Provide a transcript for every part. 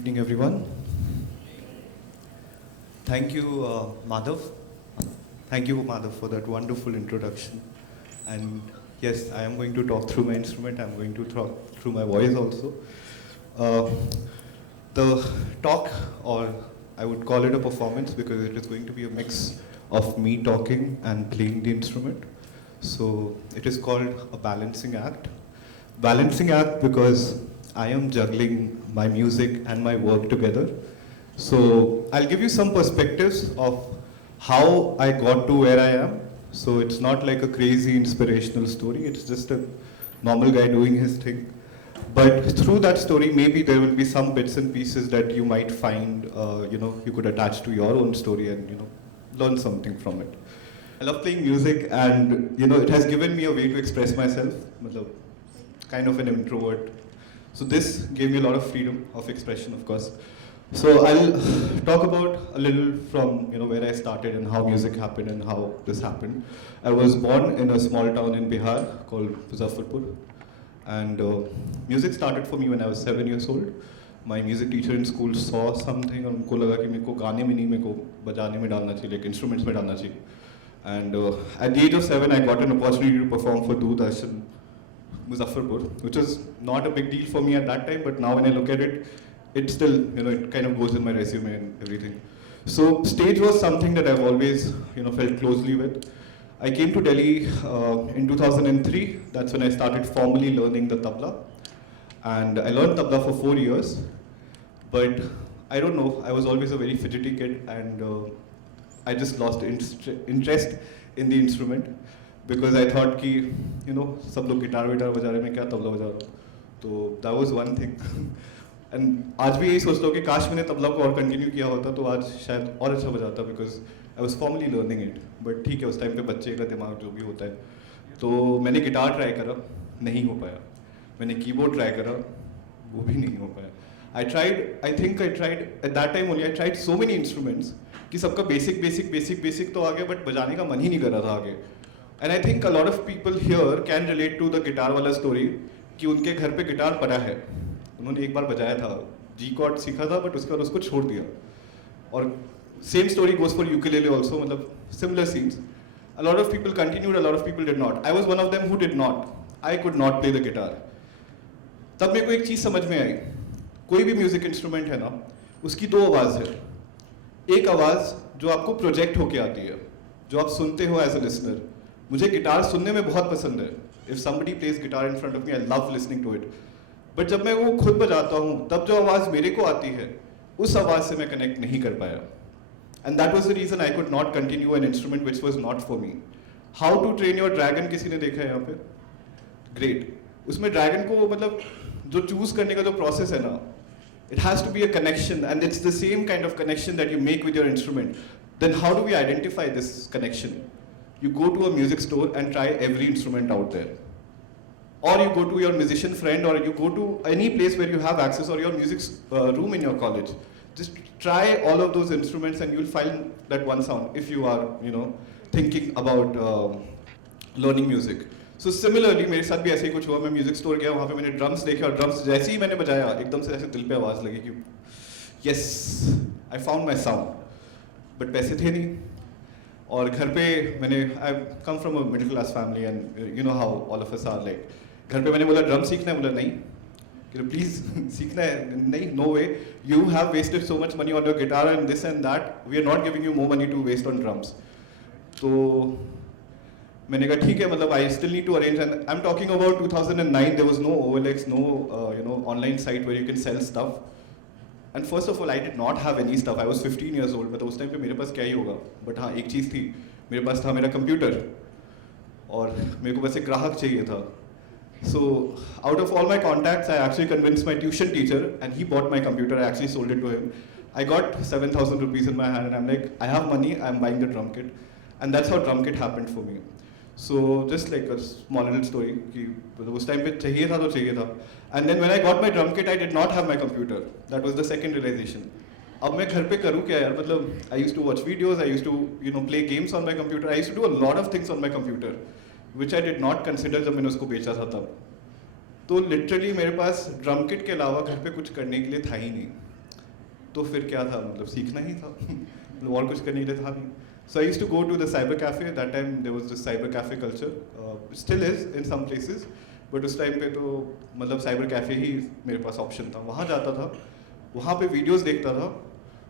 Evening, everyone. Thank you, Madhav. Thank you, Madhav, for that wonderful introduction. And yes, I am going to talk through my instrument. I'm going to talk through my voice also. Uh, the talk, or I would call it a performance, because it is going to be a mix of me talking and playing the instrument. So it is called a balancing act. Balancing act because I am juggling my music and my work together. So I'll give you some perspectives of how I got to where I am. So it's not like a crazy inspirational story, it's just a normal guy doing his thing. But through that story, maybe there will be some bits and pieces that you might find, you could attach to your own story and, learn something from it. I love playing music, and, it has given me a way to express myself. Kind of an introvert. So this gave me a lot of freedom of expression, of course. So I'll talk about a little from where I started and how music happened and how this happened. I was born in a small town in Bihar called Muzaffarpur, and music started for me when I was 7 years old. My music teacher in school saw something और उनको लगा कि मेरे को गाने में नहीं, मेरे को बजाने में डालना चाहिए, like instruments में डालना चाहिए. And at the age of 7, I got an opportunity to perform for Doordarshan Muzaffarpur, which was not a big deal for me at that time, but now when I look at it, it still, it kind of goes in my resume and everything. So stage was something that I've always, felt closely with. I came to Delhi in 2003. That's when I started formally learning the tabla. And I learned tabla for 4 years. But I don't know, I was always a very fidgety kid, and I just lost interest in the instrument. Because I thought कि सब लोग guitar विटार बजा रहे, मैं क्या तबला बजा रहा हूँ. तो that was one thing. And आज भी यही सोचता हूँ कि काश मैंने तबला को और कंटिन्यू किया होता तो आज शायद और अच्छा बजाता, because I was formally learning it. But ठीक है, उस टाइम पे बच्चे का दिमाग जो भी होता है. तो मैंने गिटार ट्राई करा, नहीं हो पाया. मैंने कीबोर्ड ट्राई करा, वो भी नहीं हो पाया. I tried at that time only, I tried so many instruments कि सबका basic तो आ गया, but बजाने का मन ही नहीं कर रहा था आगे. And I think a lot of people here can relate to the guitar वाला story कि उनके घर पे गिटार पड़ा है, उन्होंने एक बार बजाया था, G chord सीखा था, but उसके बाद उसको छोड़ दिया. और same story goes for ukulele also, मतलब similar scenes. A lot of people continued, a lot of people did not. I was one of them who did not. I could not play the guitar. तब मेरे को एक चीज़ समझ में आई, कोई भी music instrument है ना, उसकी दो आवाज़ है. एक आवाज़ जो आपको प्रोजेक्ट होके आती है, जो आप सुनते हो एज अ लिसनर. मुझे गिटार सुनने में बहुत पसंद है. If somebody plays guitar in front of me, I love listening to it. But जब मैं वो खुद बजाता हूँ, तब जो आवाज़ मेरे को आती है, उस आवाज़ से मैं कनेक्ट नहीं कर पाया. And that was the reason I could not continue an instrument which was not for me. How to train your dragon किसी ने देखा है यहाँ पे? ग्रेट. उसमें ड्रैगन को मतलब जो चूज करने का जो प्रोसेस है ना, it has to be a connection, and it's the same kind of connection that you make with your instrument. Then how do we identify this connection? You go to a music store and try every instrument out there. Or you go to your musician friend, or you go to any place where you have access, or your music room in your college. Just try all of those instruments and you'll find that one sound if you are, thinking about learning music. So similarly, मेरे साथ भी ऐसे ही कुछ हुआ. मैं music store गया, वहाँ पे मैंने ड्रम्स देखे, और ड्रम्स जैसे ही मैंने बजाया, एकदम से ऐसे दिल पे आवाज़ लगी कि yes, I found my sound. But पैसे थे नहीं. और घर पे मैंने I come from a middle class family, and you know how all of us are like. घर पे मैंने बोला ड्रम सीखना है, बोला नहीं. प्लीज सीखना है, नहीं, no way. You have wasted so much money on your guitar and this and that, we are not giving you more money to waste on drums. तो मैंने कहा ठीक है, मतलब I still need to arrange. And I am talking about 2009. There was no OLX, no online site where you can sell stuff. And first of all, I did not have any stuff. I was 15 years old. मतलब उस time पे मेरे पास क्या ही होगा. But हाँ, एक चीज़ थी, मेरे पास था मेरा कंप्यूटर, और मेरे को बस एक ग्राहक चाहिए था. So out of all my contacts, I actually convince my tuition teacher, and he bought my computer. I actually sold it to him. I got 7,000 rupees in my hand, and I'm like, I have money, I'm buying the drum kit. And that's how drum kit happened for me. So just like a small little story, कि उस time पे चाहिए था तो चाहिए था. And then when I got my drum kit, I did not have my computer. That was the second realization. अब मैं घर पे करूँ क्या यार? मतलब I used to watch videos, I used to play games on my computer. I used to do a lot of things on my computer, which I did not consider जब मैंने उसको बेचा था तब. तो लिटरली मेरे पास ड्रम किट के अलावा घर पे कुछ करने के लिए था ही नहीं. तो फिर क्या था, मतलब सीखना ही था मतलब और कुछ करने के लिए था नहीं. So I used to go to the cyber cafe. That time there was this cyber cafe culture. Still is in some places. But उस टाइम पे तो मतलब साइबर कैफ़े ही मेरे पास ऑप्शन था. वहाँ जाता था, वहाँ पे वीडियोस देखता था,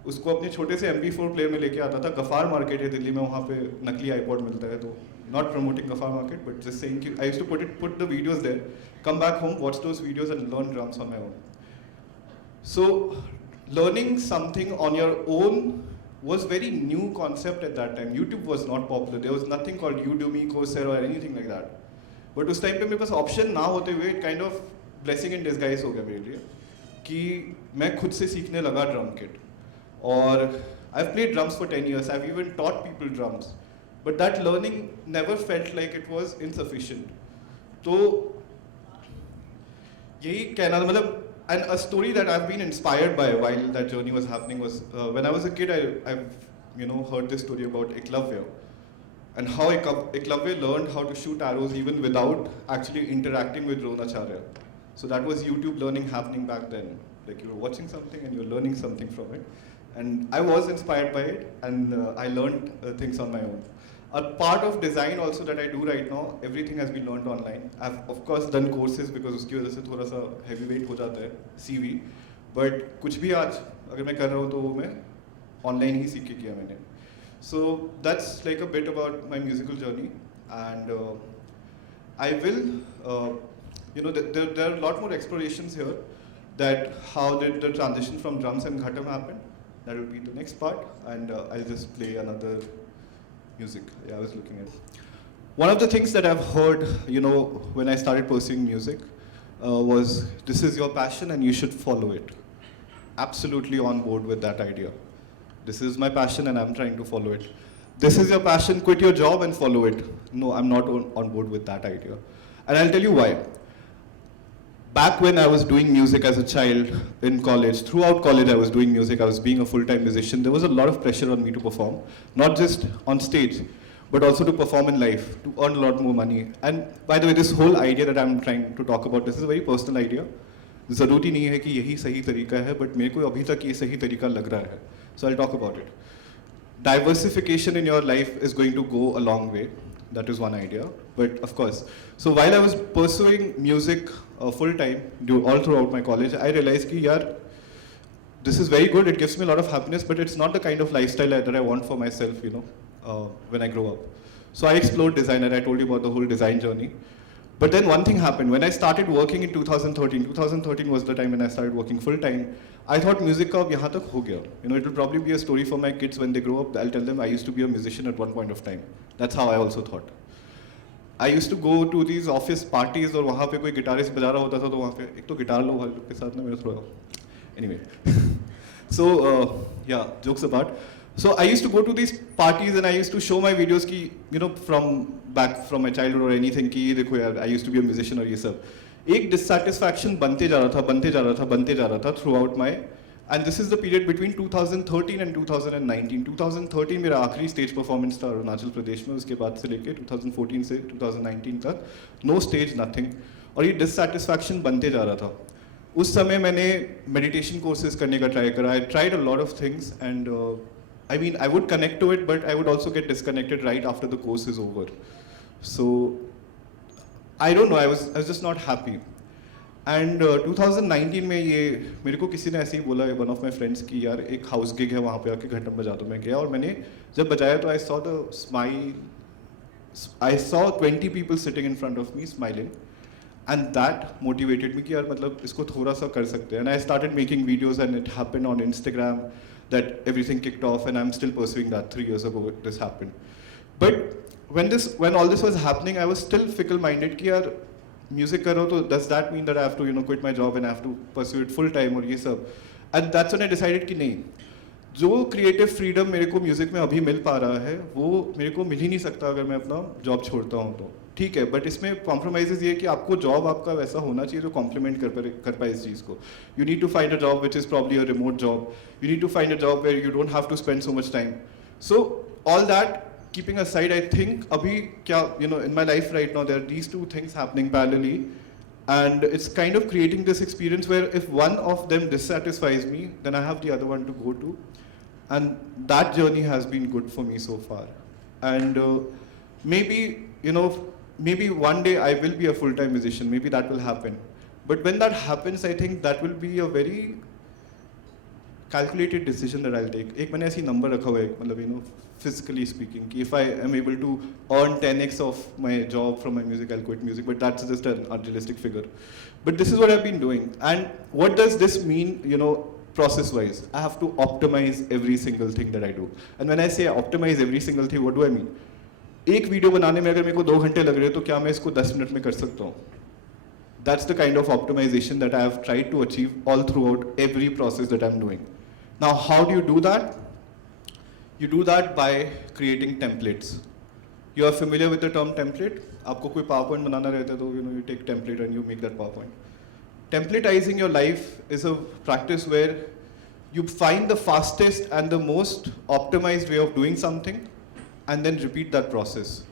उसको अपने छोटे से MP4 प्लेयर में लेके आता था. गफ़ार मार्केट है दिल्ली में, वहाँ पे नकली आईपॉड मिलता है. तो not promoting Gaffar market but just saying कि I used to put the videos there, come back home, watch those videos and learn drums on my own. So learning something on your own was very new concept at that time. YouTube was not popular. There was nothing called Udemy, Coursera or anything like that. But उस time पे मेरे पास option ना होते हुए kind of blessing in disguise हो गया मेरे लिए कि मैं खुद से सीखने लगा ड्रम किट. और I have played drums for 10 years. I have even taught people drums. But that learning never felt like it was insufficient. तो यही कहना, मतलब, and a story that I've been inspired by while that journey was happening was when I was a kid, I've heard this story about Eklavya and how Eklavya learned how to shoot arrows even without actually interacting with Dronacharya. So that was YouTube learning happening back then. Like you were watching something and you're learning something from it. And I was inspired by it, and I learned things on my own. A part of design also that I do right now, everything has been learned online. I've of course done courses because उसकी वजह से थोड़ा सा heavyweight हो जाता है CV. But कुछ भी आज अगर मैं कर रहा हूँ तो वो मैं online ही सीख के किया मैंने. So that's like a bit about my musical journey, and I will, there are a lot more explorations here. That how did the transition from drums and ghatam happen? That will be the next part, and I'll just play another music. Yeah, I was looking at. One of the things that I've heard, when I started pursuing music, was this is your passion and you should follow it. Absolutely on board with that idea. This is my passion and I'm trying to follow it. This is your passion, quit your job and follow it. No, I'm not on board with that idea. And I'll tell you why. Back when I was doing music as a child in college, throughout college I was doing music, I was being a full-time musician, there was a lot of pressure on me to perform, not just on stage, but also to perform in life, to earn a lot more money. And by the way, this whole idea that I'm trying to talk about, this is a very personal idea. ज़रूरी नहीं है कि यही सही तरीका है, but मेरे को अभी तक ये सही तरीका लग रहा है. So I'll talk about it. Diversification in your life is going to go a long way. That is one idea. But of course, so while I was pursuing music full time, all throughout my college, I realized कि यार, this is very good. It gives me a lot of happiness, but it's not the kind of lifestyle that I want for myself, when I grow up. So I explored design, and I told you about the whole design journey. But then one thing happened. When I started working in 2013 was the time when I started working full time. I thought music का अब यहाँ तक हो गया. It will probably be a story for my kids when they grow up. I'll tell them I used to be a musician at one point of time. That's how I also thought. I used to go to these office parties और वहाँ पे कोई guitarist बजा रहा होता था तो वहाँ पे एक तो गिटार लो भाई लोग के साथ ना मेरा थोड़ा. Anyway, so yeah, jokes apart. So I used to go to these parties and I used to show my videos ki, from my childhood or anything कि ये देखो यार, I used to be a musician और ये सब. एक dissatisfaction बनते जा रहा था throughout my, and this is the period between 2013 and 2019. 2013 मेरा आखिरी stage performance था अरुणाचल प्रदेश में, उसके बाद से लेके 2014 से 2019 तक no stage, nothing. और ये dissatisfaction बनते जा रहा था. उस समय मैंने meditation courses करने का try करा. I tried a lot of things, and I would connect to it, but I would also get disconnected right after the course is over. So I don't know, I was just not happy. And 2019 में ये मेरे को किसी ने ऐसे ही बोला, one of my friends कि यार एक house gig है वहाँ पे आके घंटा बजा दो. मैं गया और मैंने जब बजाया तो I saw 20 people sitting in front of me smiling, and that motivated me कि यार मतलब इसको थोड़ा सा कर सकते हैं. And I started making videos, and it happened on Instagram that everything kicked off, and I'm still pursuing that. 3 years ago this happened. But when all this was happening, I was still fickle-minded कि यार music कर रहा हूँ तो does that mean that I have to quit my job and I have to pursue it full time और ये सब. And that's when I decided कि नहीं, जो creative freedom मेरे को music में अभी मिल पा रहा है वो मेरे को मिल ही नहीं सकता अगर मैं अपना job छोड़ता हूँ तो. ठीक है, बट इसमें compromises ये कि आपको job आपका वैसा होना चाहिए जो complement कर पाए इस चीज़ को. You need to find a job which is probably a remote job. You need to find a job where you don't have to spend so much time. So all that keeping aside, I think abhi kya, in my life right now there are these two things happening parallelly. And it's kind of creating this experience where if one of them dissatisfies me, then I have the other one to go to. And that journey has been good for me so far. And maybe, maybe one day I will be a full-time musician, maybe that will happen. But when that happens, I think that will be a very calculated decision that I'll take. एक मैंने ऐसी number रखा हुआ है, मतलब physically speaking, कि if I am able to earn 10x of my job from my music, I'll quit music. But that's just an unrealistic figure. But this is what I've been doing. And what does this mean, process-wise? I have to optimize every single thing that I do. And when I say optimize every single thing, what do I mean? एक video बनाने में अगर मेरे को 2 घंटे लग रहे हैं तो क्या मैं इसको 10 मिनट में कर सकता हूँ? That's the kind of optimization that I have tried to achieve all throughout every process that I'm doing. Now, how do you do that? You do that by creating templates. You are familiar with the term template? आपको कोई PowerPoint बनाना रहता है तो you take template and you make that PowerPoint. Templatizing your life is a practice where you find the fastest and the most optimized way of doing something and then repeat that process.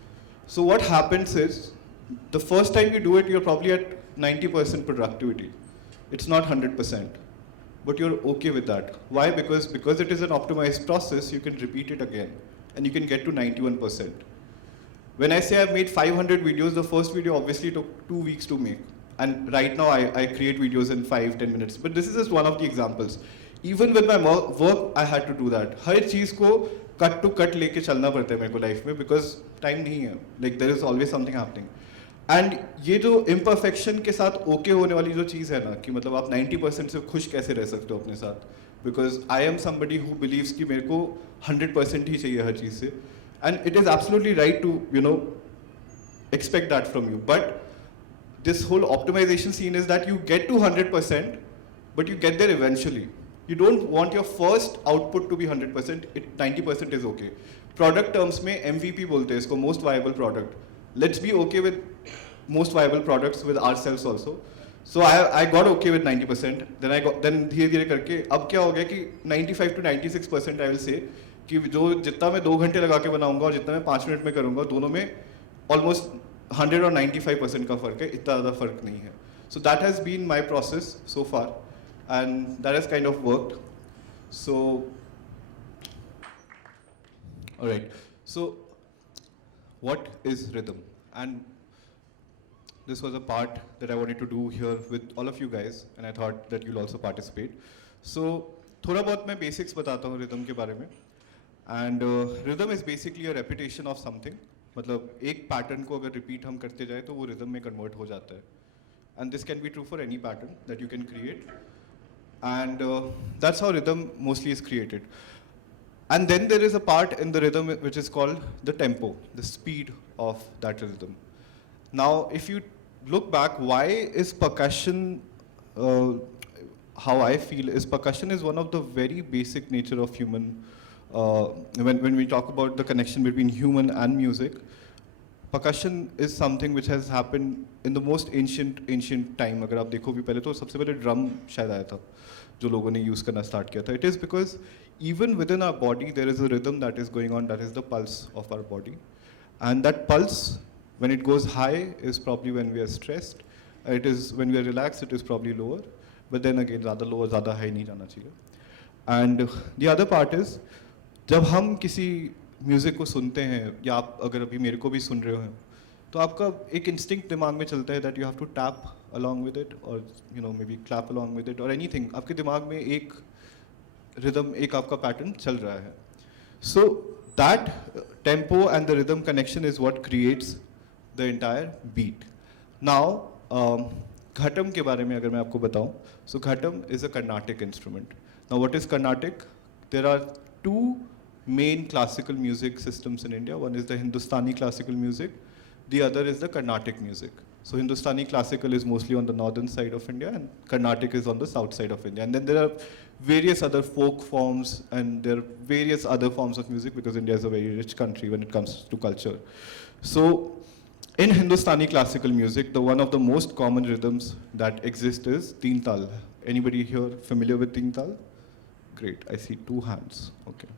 So what happens is, the first time you do it, you're probably at 90% productivity. It's not 100%, but you're okay with that. Why? Because it is an optimized process, you can repeat it again, and you can get to 91%. When I say I've made 500 videos, the first video obviously took 2 weeks to make. And right now I create videos in 5-10 minutes. But this is just one of the examples. Even with my work, I had to do that. हर चीज़ को cut to cut लेके चलना पड़ता है मेरे को life में, because time नहीं है. Like there is always something happening. And ये जो imperfection के साथ okay होने वाली जो चीज़ है ना, कि मतलब आप 90% से खुश कैसे रह सकते हो अपने साथ? Because I am somebody who believes कि मेरे को 100% ही चाहिए हर चीज़ से. And it is absolutely right to, expect that from you. But this whole optimization scene is that you get to 100%, but you get there eventually. You don't want your first output to be 100%, 90% is okay. Product terms में MVP बोलते हैं इसको, most viable product. Let's be okay with most viable products with ourselves also. So I got okay with 90%. Then धीरे-धीरे करके अब क्या हो गया कि 95 to 96% I will say कि जो जितना मैं 2 घंटे लगा के बनाऊंगा और जितना मैं 5 मिनट में करूंगा, दोनों में almost 100 or 95% का फर्क है, इतना ज़्यादा फर्क नहीं है. So that has been my process so far, and that has kind of worked. So, all right. So, what is rhythm? And this was a part that I wanted to do here with all of you guys, and I thought that you'll also participate. So, थोड़ा बहुत मैं basics बताता हूँ rhythm के बारे में. And rhythm is basically a repetition of something. मतलब एक पैटर्न को अगर रिपीट हम करते जाए तो वो रिदम में कन्वर्ट हो जाता है. And this can be true for any pattern that you can create, and that's how rhythm mostly is created. And then there is a part in the rhythm which is called the tempo, the speed of that rhythm. Now if you look back, why is percussion, how I feel is percussion is one of the very basic nature of human. When we talk about the connection between human and music, percussion is something which has happened in the most ancient time. अगर आप देखो भी पहले तो सबसे पहले drum शायद आया था जो लोगों ने use करना start किया था. It is because even within our body there is a rhythm that is going on, that is the pulse of our body. And that pulse, when it goes high, is probably when we are stressed. It is when we are relaxed, it is probably lower. But then again, ज़्यादा lower, ज़्यादा high नहीं जाना चाहिए. And the other part is, जब हम किसी music को सुनते हैं, या आप अगर अभी मेरे को भी सुन रहे हो, तो आपका एक इंस्टिंक्ट दिमाग में चलता है that you have to tap along with it, or maybe clap along with it, or anything. आपके दिमाग में एक रिदम, एक आपका पैटर्न चल रहा है. So that tempo and the rhythm connection is what creates the entire beat. Now ghatam के बारे में अगर मैं आपको बताऊं, so ghatam is a Carnatic instrument. Now what is Carnatic? There are 2 main classical music systems in India. One is the Hindustani classical music, the other is the Carnatic music. So Hindustani classical is mostly on the northern side of India, and Carnatic is on the south side of India. And then there are various other folk forms, and there are various other forms of music, because India is a very rich country when it comes to culture. So in Hindustani classical music, one of the most common rhythms that exist is Teen Tal. Anybody here familiar with Teen Tal? Great, I see 2 hands. Okay.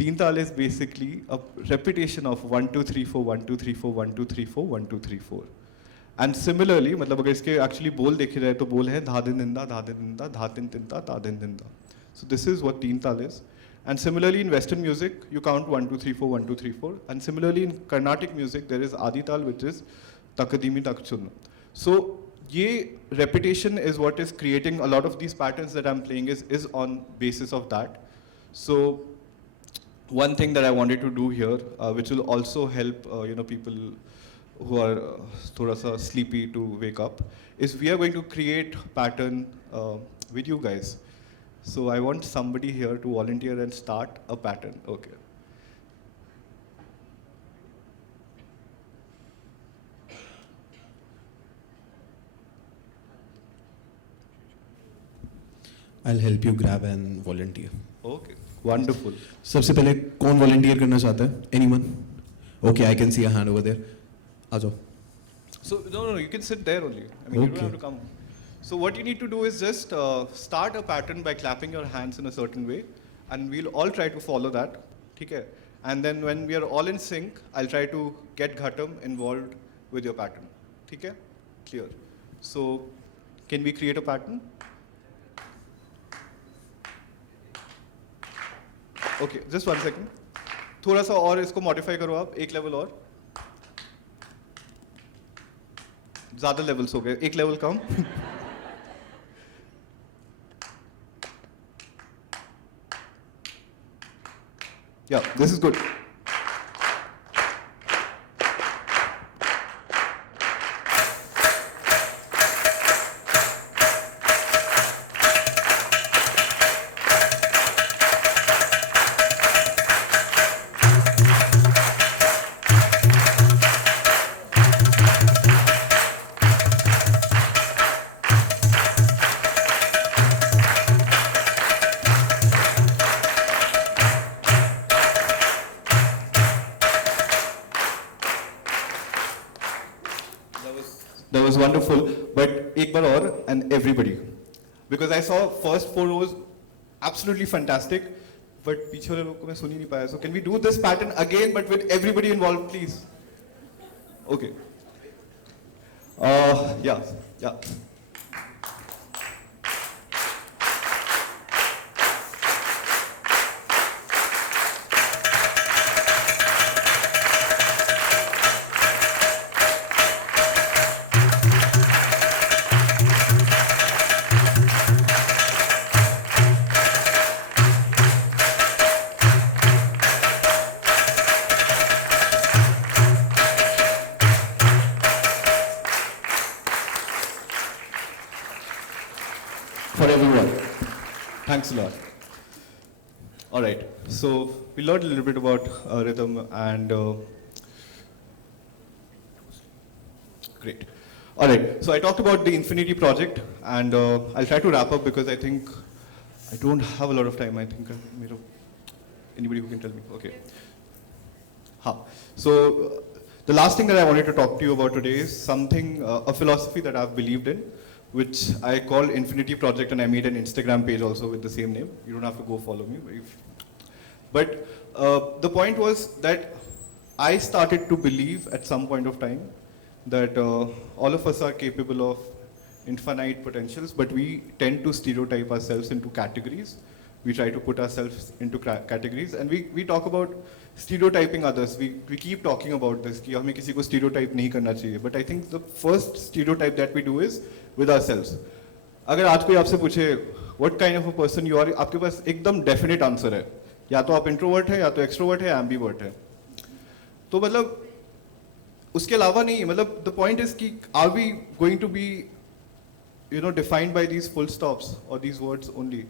Teen Tal is basically a repetition of 1 2 3 4 1 2 3 4 1 2 3 4 1 2 3 4. And similarly, मतलब अगर इसके actually बोल देखे जाए तो बोल है धादिन दिंदा धादिन दिंदा धातिन तिंता धादिन दिंदा. So this is what teen tal is. And similarly in Western music, you count 1, 2, 3, 4, 1, 2, 3, 4. And similarly in Carnatic music, there is Adi tal, which is takadimi takchunna. So ये repetition is what is creating a lot of these patterns that I'm playing is on basis of that. So one thing that I wanted to do here, which will also help people who are thoda sa sleepy to wake up, is we are going to create pattern with you guys. So I want somebody here to volunteer and start a pattern. Okay. I'll help you grab and volunteer. Okay. Wonderful. सबसे पहले कौन volunteer करना चाहता है? Anyone? Okay, I can see a hand over there. आ जाओ. So no, you can sit there only. I mean, you don't have to come. So what you need to do is just start a pattern by clapping your hands in a certain way, and we'll all try to follow that. Okay? And then when we are all in sync, I'll try to get Ghatam involved with your pattern. Okay? Clear. So can we create a pattern? Okay, just 1 second. थोड़ा सा और इसको modify करो आप, एक level और. ज़्यादा levels हो गए, एक level come. Yeah, this is good. That was wonderful, but एक बार और and everybody, because I saw first 4 rows absolutely fantastic, but पीछे वाले लोग को मैं सुन ही नहीं पाया. So can we do this pattern again, but with everybody involved, please? Okay. Yeah. For everyone. Thanks a lot. All right, so we learned a little bit about rhythm and great. All right, so I talked about the Infinity project, and I'll try to wrap up because I think I don't have a lot of time. I think anybody who can tell me. Okay. So the last thing that I wanted to talk to you about today is something, a philosophy that I've believed in, which I call Infinity Project, and I made an Instagram page also with the same name. You don't have to go follow me. But the point was that I started to believe at some point of time that all of us are capable of infinite potentials, but we tend to stereotype ourselves into categories. We try to put ourselves into categories, and we talk about stereotyping others. We keep talking about this, कि हमें किसी को stereotype नहीं करना चाहिए. But I think the first stereotype that we do is with ourselves. अगर आज कोई आपसे पूछे what kind of a person you are, आपके पास एकदम definite answer है. या तो आप introvert है, या तो extrovert है, या ambivert है. तो मतलब उसके अलावा नहीं, मतलब the point is कि are we going to be defined by these full stops or these words only?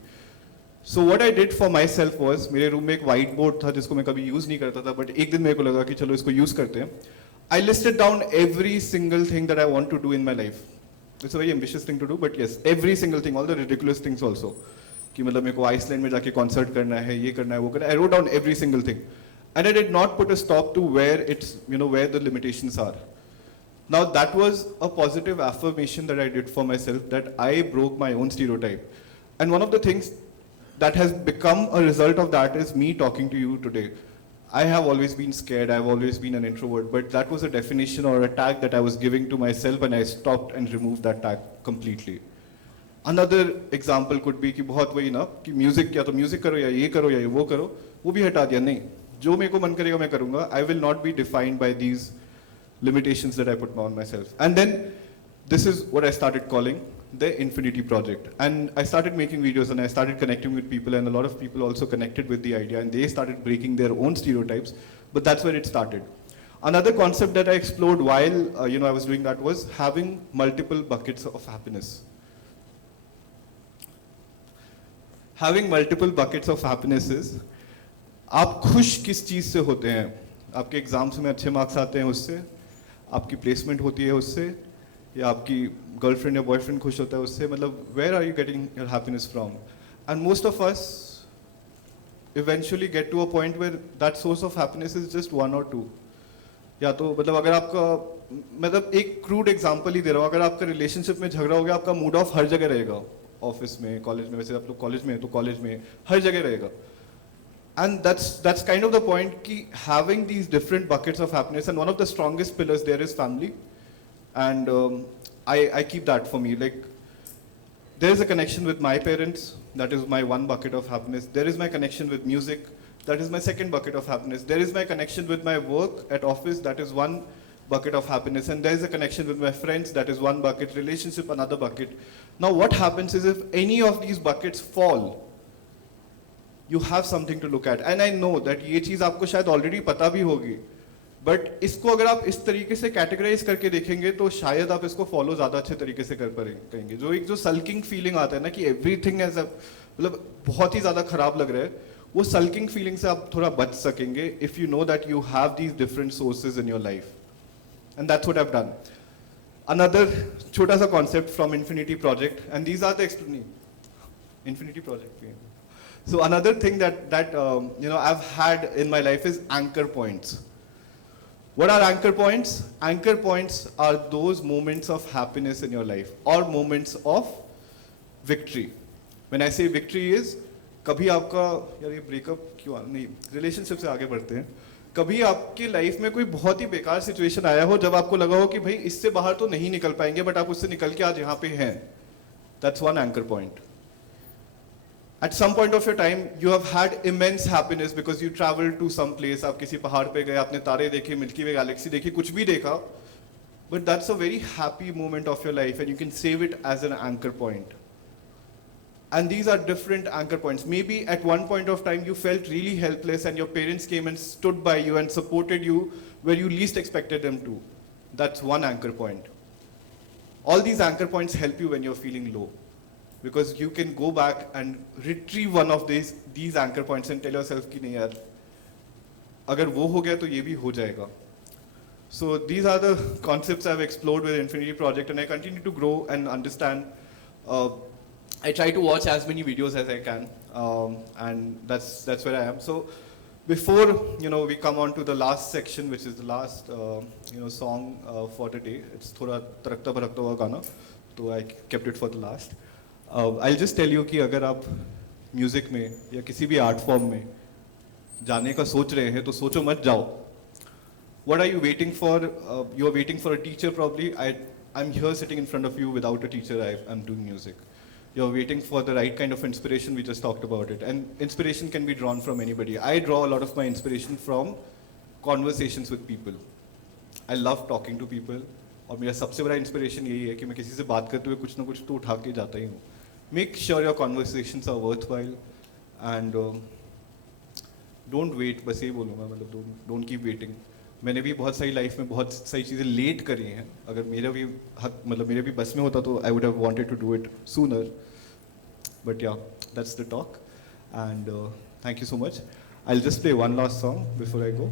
So what I did for myself was, मेरे रूम में एक white board था जिसको मैं कभी use नहीं करता था, but एक दिन मेरे को लगा कि चलो इसको use करते हैं. I listed down every single thing that I want to do in my life. It's a very ambitious thing to do, but yes, every single thing, all the ridiculous things also. कि मतलब मेरे को Iceland में जाके concert करना है, ये करना है, वो करना है. I wrote down every single thing, and I did not put a stop to where it's where the limitations are. Now that was a positive affirmation that I did for myself, that I broke my own stereotype. And one of the things that has become a result of that is me talking to you today. I have always been scared, I've always been an introvert, but that was a definition or a tag that I was giving to myself, and I stopped and removed that tag completely. Another example could be कि बहुत वही ना कि music या तो music करो या ये करो या ये वो करो, वो भी हटा दिया नहीं, जो मेरे को मन करेगा मैं करूँगा. I will not be defined by these limitations that I put on myself. And then this is what I started calling the Infinity Project. And I started making videos and I started connecting with people, and a lot of people also connected with the idea and they started breaking their own stereotypes. But that's where it started. Another concept that I explored while I was doing that was having multiple buckets of happiness. Having multiple buckets of happiness is, आप खुश किस चीज़ से होते हैं? आपके exams में अच्छे marks आते हैं उससे, आपकी प्लेसमेंट होती है उससे, या आपकी गर्लफ्रेंड या बॉयफ्रेंड खुश होता है उससे. मतलब where are you getting your happiness from? And most of us eventually get to a point where that source of happiness is just one or two. या तो मतलब अगर आपका, मतलब एक क्रूड एग्जांपल ही दे रहा हूँ, अगर आपका रिलेशनशिप में झगड़ा हो गया, आपका मूड ऑफ हर जगह रहेगा, ऑफिस में, कॉलेज में, वैसे आप लोग कॉलेज में हैं तो कॉलेज में हर जगह रहेगा. And that's kind of the point कि having these different buckets of happiness, and one of the strongest pillars there is family. And I keep that for me. Like, there is a connection with my parents, that is my one bucket of happiness. There is my connection with music, that is my second bucket of happiness. There is my connection with my work at office, that is one bucket of happiness. And there is a connection with my friends, that is one bucket. Relationship, another bucket. Now what happens is, if any of these buckets fall, you have something to look at. And I know that ये चीज़ आपको शायद already पता भी होगी, but इसको अगर आप इस तरीके से कैटेगराइज करके देखेंगे तो शायद आप इसको फॉलो ज़्यादा अच्छे तरीके से कर पाएंगे. जो सल्किंग फीलिंग आता है ना कि एवरीथिंग एज अ, मतलब बहुत ही ज़्यादा खराब लग रहा है, वो सल्किंग फीलिंग से आप थोड़ा बच सकेंगे if you know that you have these different sources in your life. And that's what I have done. Another छोटा सा concept from Infinity Project, and these are the Infinity Project. So another thing that I've had in my life is anchor points. What are anchor points? Anchor points are those moments of happiness in your life or moments of victory. When I say victory is, कभी आपका, यार ये breakup क्यों नहीं, relationship से आगे बढ़ते हैं. कभी आपकी लाइफ में कोई बहुत ही बेकार सिचुएशन आया हो जब आपको लगा हो कि भाई इससे बाहर तो नहीं निकल पाएंगे, बट आप उससे निकल के आज यहाँ पे हैं. That's one anchor point. At some point of your time, you have had immense happiness because you traveled to some place. आप किसी पहाड़ पे गए, आपने तारे देखे, मिल्की वे गैलेक्सी देखी, कुछ भी देखा. But that's a very happy moment of your life, and you can save it as an anchor point. And these are different anchor points. Maybe at one point of time you felt really helpless and your parents came and stood by you and supported you where you least expected them to. That's one anchor point. All these anchor points help you when you're feeling low, because you can go back and retrieve one of these anchor points and tell yourself कि नहीं यार, अगर वो हो गया तो ये भी हो जाएगा. So these are the concepts I've explored with Infinity Project, and I continue to grow and understand. I try to watch as many videos as I can, and that's where I am. So before we come on to the last section, which is the last song for the day. It's थोड़ा तड़कता भड़कता हुआ गाना, so I kept it for the last. I'll just tell you कि अगर आप music में या किसी भी आर्ट फॉर्म में जाने का सोच रहे हैं तो सोचो मत जाओ. What are you waiting for? You are waiting for a teacher probably. I'm here sitting in front of you without a teacher. I'm doing music. You're waiting for the right kind of inspiration. We just talked about it. And inspiration can be drawn from anybody. I draw a lot of my inspiration from conversations with people. I love talking to people. और मेरा सबसे बड़ा inspiration यही है कि मैं किसी से बात करते हुए कुछ ना कुछ तो उठा के जाता ही हूँ. Make sure your conversations are worthwhile, and don't wait. बस यही बोलूँगा, मतलब don't keep waiting. मैंने भी बहुत सारी लाइफ में बहुत सारी चीज़ें लेट करी हैं. अगर मेरा भी हक, मतलब मेरे भी बस में होता तो I would have wanted to do it sooner. But yeah, that's the talk, and thank you so much. I'll just play one last song before I go.